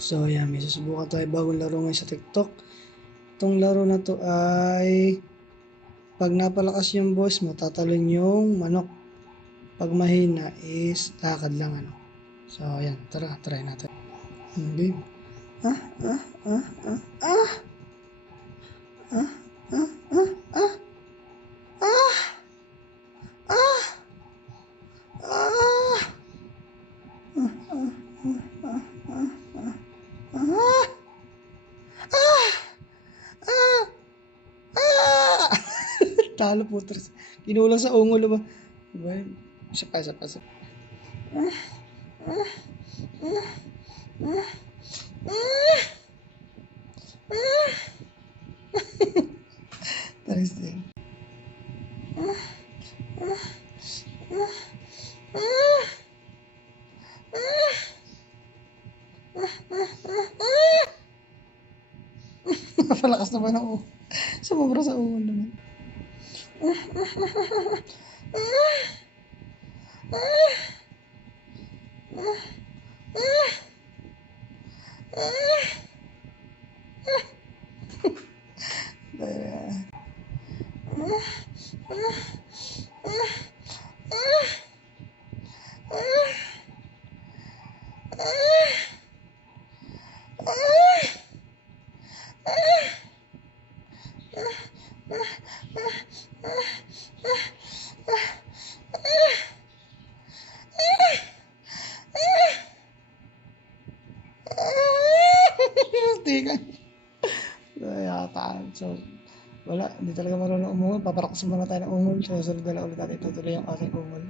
So, ayan, may susubukan tayo bagong laro ngayon sa TikTok. Itong laro na to ay pag napalakas yung voice mo, tatalon yung manok. Pag mahina is lakad lang ano. So, ayan, try natin. Hindi. Ah, ah, ah, ah, ah, ah, ah, ah, ah, ah, ah, ah, ah, ah, ah. Talo po, tres. Kinulang sa ungol ba? Diba? Isa pa. Taris din. Napalakas naman ako. Sumobra sa ungol naman. Tika. So, wala, hindi talaga marunong umungol. Paparaksin muna tayo ng ungol. So, sunod na lang ulit natin tutuloy ang ating ungol.